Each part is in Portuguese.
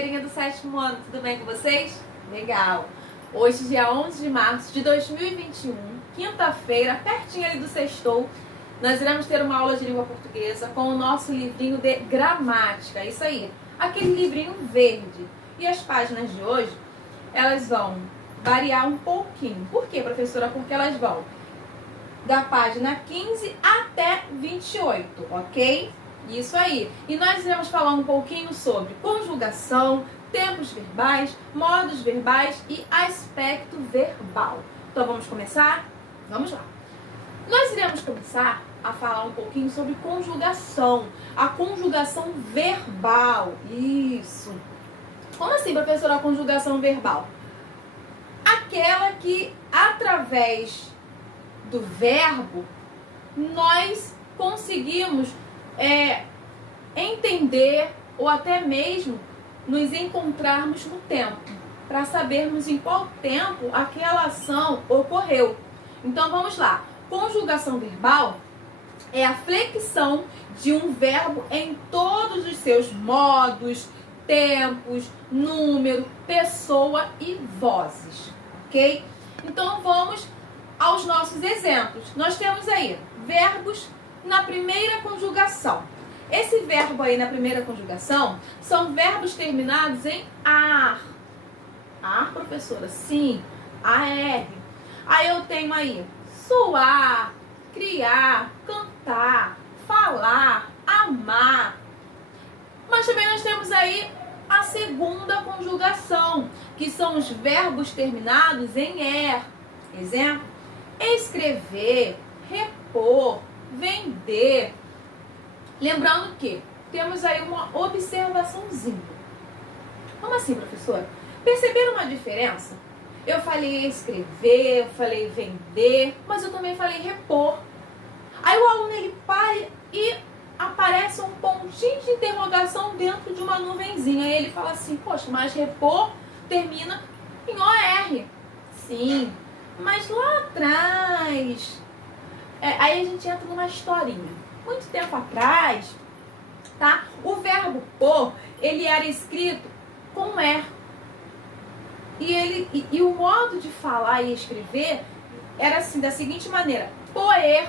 galerinha do 7º ano, tudo bem com vocês? Legal! Hoje, dia 11 de março de 2021, quinta-feira, pertinho ali do sextou, nós iremos ter uma aula de língua portuguesa com o nosso livrinho de gramática, isso aí, aquele livrinho verde. E as páginas de hoje, elas vão variar um pouquinho. Por quê, professora? Porque elas vão da página 15 até 28, ok? Isso aí. E nós iremos falar um pouquinho sobre conjugação, tempos verbais, modos verbais e aspecto verbal. Então vamos começar? Vamos lá. Nós iremos começar a falar um pouquinho sobre conjugação. A conjugação verbal. Isso. Como assim, professora, a conjugação verbal? Aquela que, através do verbo, nós conseguimos entender ou até mesmo nos encontrarmos no tempo, para sabermos em qual tempo aquela ação ocorreu. Então vamos lá. Conjugação verbal é a flexão de um verbo em todos os seus modos, tempos, número, pessoa e vozes, ok? Então vamos aos nossos exemplos. Nós temos aí verbos na primeira conjugação. Esse verbo aí na primeira conjugação são verbos terminados em ar. Ar, professora? Sim. AR. Aí eu tenho aí suar, criar, cantar, falar, amar. Mas também nós temos aí a segunda conjugação, que são os verbos terminados em er. Exemplo: escrever, repor, vender. Lembrando que temos aí uma observaçãozinha. Como assim, professora? Perceberam uma diferença? Eu falei escrever, eu falei vender, mas eu também falei repor. Aí o aluno ele para e aparece um pontinho de interrogação dentro de uma nuvenzinha. Aí ele fala assim: poxa, mas repor termina em OR. Sim, mas lá atrás... aí a gente entra numa historinha. Muito tempo atrás, tá? O verbo pôr, ele era escrito com er. E o modo de falar e escrever era assim, da seguinte maneira: poer.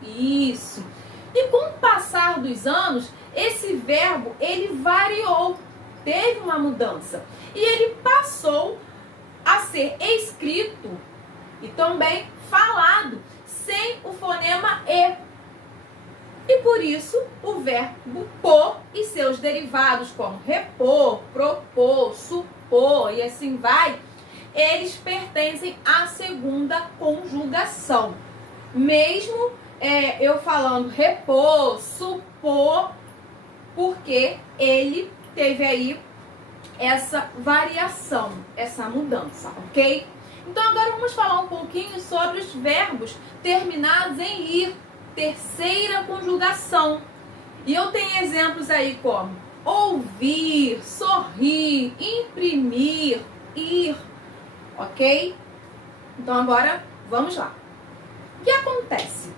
Isso. E com o passar dos anos, esse verbo, ele variou. Teve uma mudança. E ele passou a ser escrito e também falado sem o fonema e. E por isso, o verbo pôr e seus derivados como repor, propor, supor e assim vai, eles pertencem à segunda conjugação. Mesmo eu falando repor, supor, porque ele teve aí essa variação, essa mudança, ok? Então agora vamos falar um pouquinho sobre os verbos terminados em ir. Terceira conjugação. E eu tenho exemplos aí como ouvir, sorrir, imprimir, ir, ok? Então agora vamos lá. O que acontece?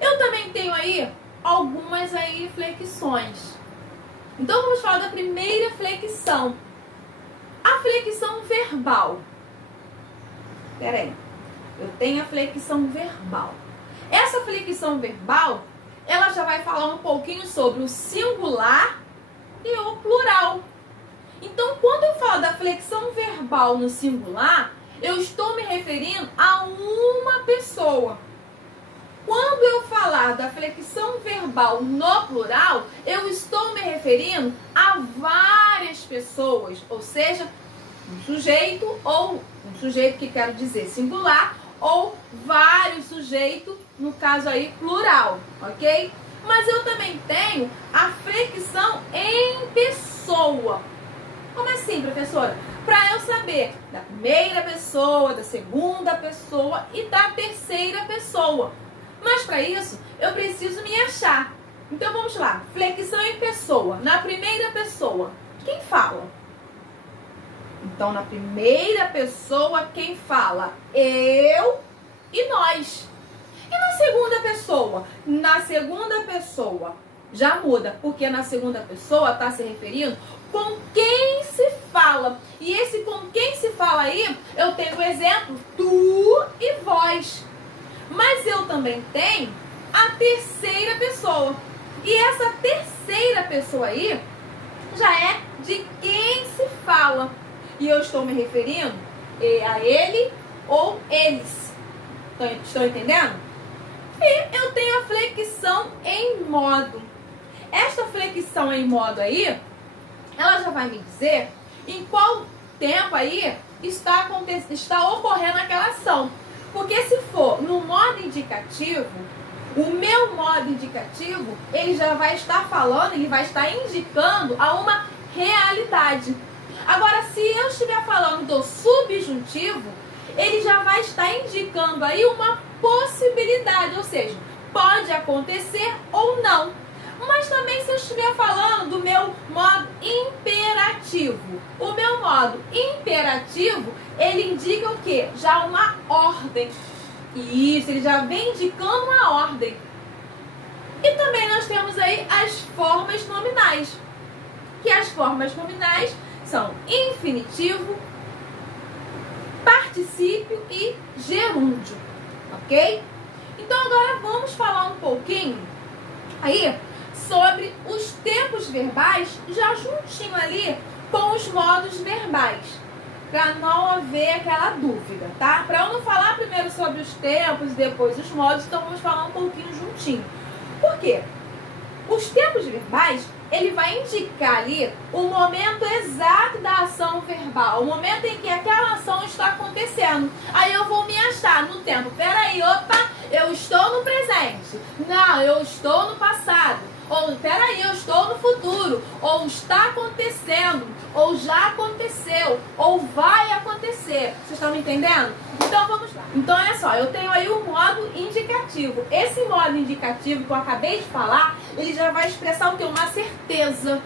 Eu também tenho aí algumas aí flexões. Então vamos falar da primeira flexão. A flexão verbal. Espera aí. Eu tenho a flexão verbal. Essa flexão verbal, ela já vai falar um pouquinho sobre o singular e o plural. Então, quando eu falo da flexão verbal no singular, eu estou me referindo a uma pessoa. Quando eu falar da flexão verbal no plural, eu estou me referindo a várias pessoas, ou seja, um sujeito que quero dizer singular, ou vários sujeitos, no caso aí plural, ok? Mas eu também tenho a flexão em pessoa. Como assim, professora? Para eu saber da primeira pessoa, da segunda pessoa e da terceira pessoa. Mas para isso, eu preciso me achar. Então vamos lá, flexão em pessoa. Na primeira pessoa, quem fala? Então, na primeira pessoa, quem fala? Eu e nós. E na segunda pessoa? Na segunda pessoa, já muda, porque na segunda pessoa está se referindo com quem fala. E esse com quem se fala aí, eu tenho o exemplo tu e vós. Mas eu também tenho a terceira pessoa. E essa terceira pessoa aí já é de quem se fala. E eu estou me referindo a ele ou eles. Estão entendendo? E eu tenho a flexão em modo. Esta flexão em modo aí, ela já vai me dizer em qual tempo aí está ocorrendo aquela ação. Porque se for no modo indicativo, o meu modo indicativo, ele já vai estar falando, ele vai estar indicando a uma realidade. Agora, se eu estiver falando do subjuntivo, ele já vai estar indicando aí uma possibilidade, ou seja, pode acontecer ou não. Mas também se eu estiver falando do meu modo imperativo, o meu modo imperativo, ele indica o quê? Já uma ordem. Isso, ele já vem indicando uma ordem. E também nós temos aí as formas nominais. Que as formas nominais são infinitivo, particípio e gerúndio. Ok? Então agora vamos falar um pouquinho aí sobre os tempos verbais, já juntinho ali com os modos verbais, para não haver aquela dúvida, tá? Para eu não falar primeiro sobre os tempos e depois os modos, então vamos falar um pouquinho juntinho. Por quê? Os tempos verbais, ele vai indicar ali o momento exato da ação verbal, o momento em que aquela ação está acontecendo. Aí eu vou me achar no tempo. Peraí, opa, eu estou no presente. Não, eu estou no passado. Ou, peraí, eu estou no futuro. Ou está acontecendo. Ou já aconteceu. Ou vai acontecer. Vocês estão me entendendo? Então vamos lá. Então olha só, eu tenho aí o modo indicativo. Esse modo indicativo que eu acabei de falar, ele já vai expressar o quê? Uma certeza.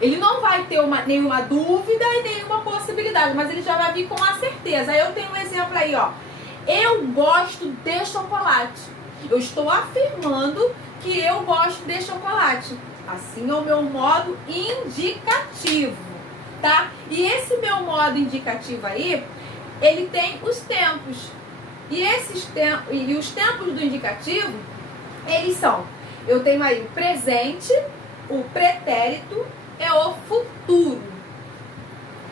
Ele não vai ter nenhuma dúvida e nenhuma possibilidade, mas ele já vai vir com uma certeza. Aí eu tenho um exemplo aí, ó. Eu gosto de chocolate. Eu estou afirmando que eu gosto de chocolate. Assim é o meu modo indicativo, tá? E esse meu modo indicativo aí, ele tem os tempos. E os tempos do indicativo, eles são, eu tenho aí o presente, o pretérito e o futuro.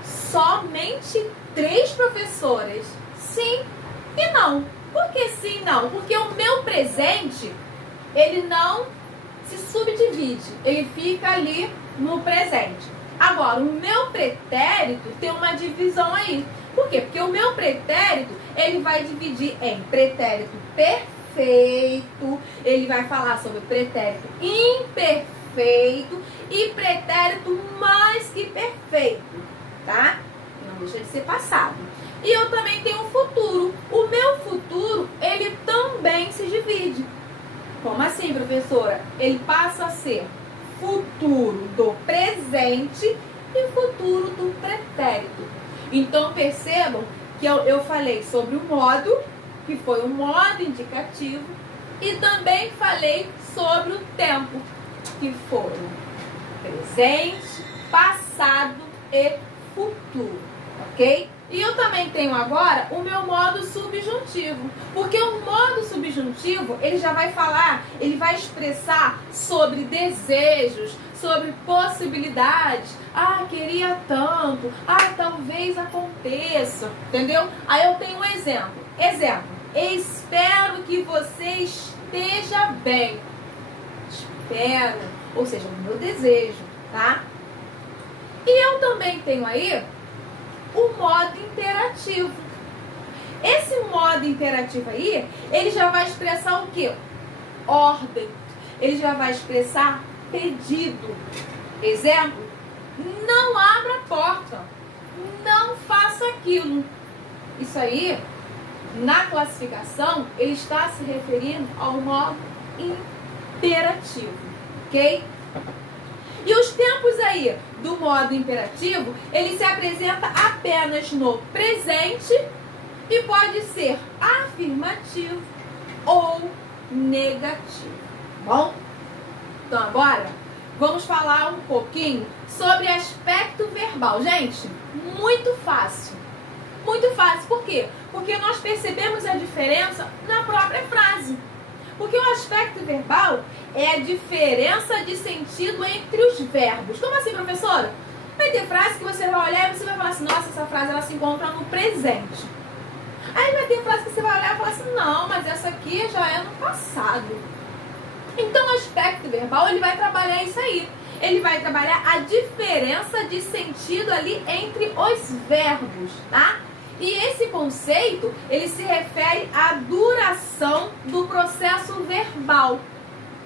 Somente 3 professoras. Sim e não. Por que sim e não? Porque o meu presente, ele não se subdivide. Ele fica ali no presente. Agora, o meu pretérito tem uma divisão aí. Por quê? Porque o meu pretérito, ele vai dividir em pretérito perfeito, ele vai falar sobre pretérito imperfeito e pretérito mais que perfeito, tá? Não deixa de ser passado. E eu também tenho o futuro. O meu futuro, ele também se divide. Como assim, professora? Ele passa a ser futuro do presente e futuro do pretérito. Então percebam que eu falei sobre o modo, que foi o modo indicativo, e também falei sobre o tempo, que foram presente, passado e futuro, ok? E eu também tenho agora o meu modo subjuntivo, porque o modo subjuntivo, ele já vai falar, ele vai expressar sobre desejos, sobre possibilidades. Ah, queria tanto. Ah, talvez aconteça. Entendeu? Aí eu tenho um exemplo. Exemplo. Espero que você esteja bem. Espero. Ou seja, o meu desejo, tá? E eu também tenho aí o modo imperativo. Esse modo imperativo aí, ele já vai expressar o quê? Ordem. Ele já vai expressar pedido. Exemplo, não abra a porta. Não faça aquilo. Isso aí, na classificação, ele está se referindo ao modo imperativo. Ok? E os tempos aí do modo imperativo, ele se apresenta apenas no presente e pode ser afirmativo ou negativo. Bom? Então agora, vamos falar um pouquinho sobre aspecto verbal. verbal, gente, muito fácil. Muito fácil. Por quê? Porque nós percebemos a diferença na própria frase. Porque o aspecto verbal é a diferença de sentido entre os verbos. Como assim, professora? Vai ter frase que você vai olhar e você vai falar assim, nossa, essa frase ela se encontra no presente. Aí vai ter frase que você vai olhar e falar assim, não, mas essa aqui já é no passado. Então o aspecto verbal, ele vai trabalhar isso aí. Ele vai trabalhar a diferença de sentido ali entre os verbos, tá? E esse conceito, ele se refere à duração do processo verbal.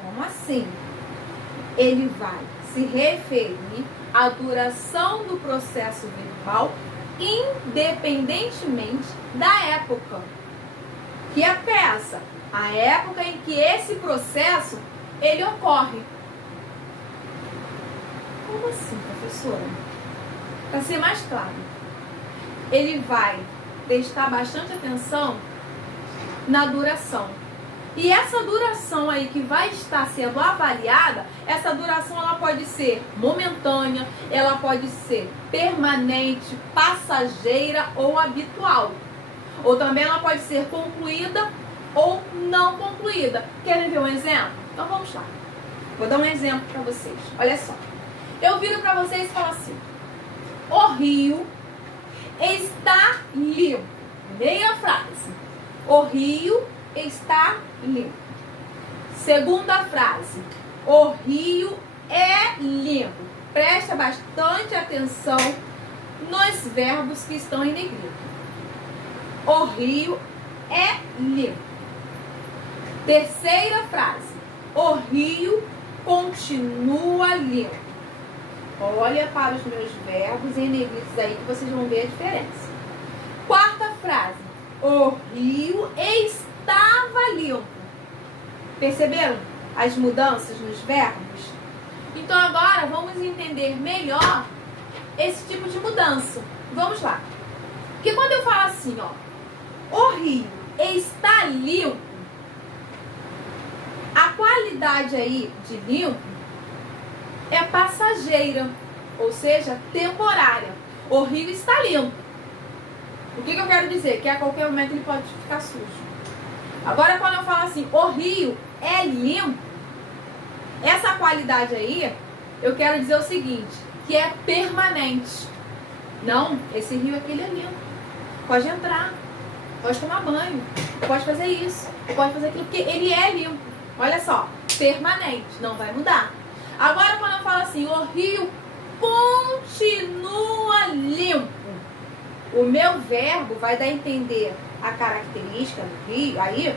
Como assim? Ele vai se referir à duração do processo verbal independentemente da época que é essa, a época em que esse processo ele ocorre. Como assim, professora? Para ser mais claro, ele vai prestar bastante atenção na duração. E essa duração aí que vai estar sendo avaliada, essa duração ela pode ser momentânea, ela pode ser permanente, passageira ou habitual. Ou também ela pode ser concluída ou não concluída. Querem ver um exemplo? Então vamos lá. Vou dar um exemplo para vocês. Olha só. Eu viro para vocês e falo assim: o rio está limpo. Primeira frase. O rio está limpo. Segunda frase. O rio é limpo. Presta bastante atenção nos verbos que estão em negrito. O rio é limpo. Terceira frase. O rio continua limpo. Olha para os meus verbos em negritos aí que vocês vão ver a diferença. Quarta frase. O rio estava limpo. Perceberam as mudanças nos verbos? Então agora vamos entender melhor esse tipo de mudança. Vamos lá. Porque quando eu falo assim, ó, o rio está limpo, a qualidade aí de limpo é passageira, ou seja, temporária. O rio está limpo. O que eu quero dizer? Que a qualquer momento ele pode ficar sujo. Agora, quando eu falo assim, o rio é limpo, essa qualidade aí, eu quero dizer o seguinte, que é permanente. Não, esse rio aqui ele é limpo. Pode entrar, pode tomar banho, pode fazer isso, pode fazer aquilo, porque ele é limpo. Olha só, permanente, não vai mudar. Agora, quando eu falo assim, o rio continua limpo, o meu verbo vai dar a entender a característica do rio aí,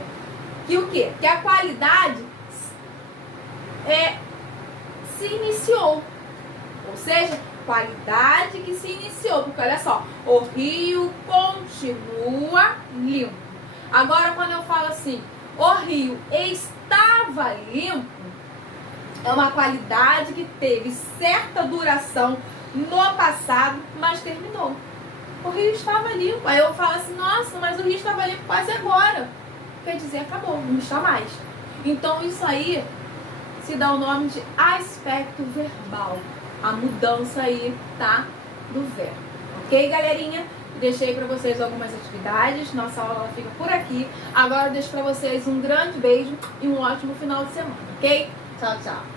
que o quê? Que a qualidade se iniciou. Ou seja, qualidade que se iniciou. Porque olha só, o rio continua limpo. Agora, quando eu falo assim, o rio estava limpo, é uma qualidade que teve certa duração no passado, mas terminou. O rio estava limpo. Aí eu falo assim, nossa, mas o rio estava limpo quase agora. Quer dizer, acabou, não está mais. Então isso aí se dá o nome de aspecto verbal. A mudança aí, tá? Do verbo. Ok, galerinha? Deixei para vocês algumas atividades. Nossa aula fica por aqui. Agora eu deixo para vocês um grande beijo e um ótimo final de semana, ok? Tchau, tchau.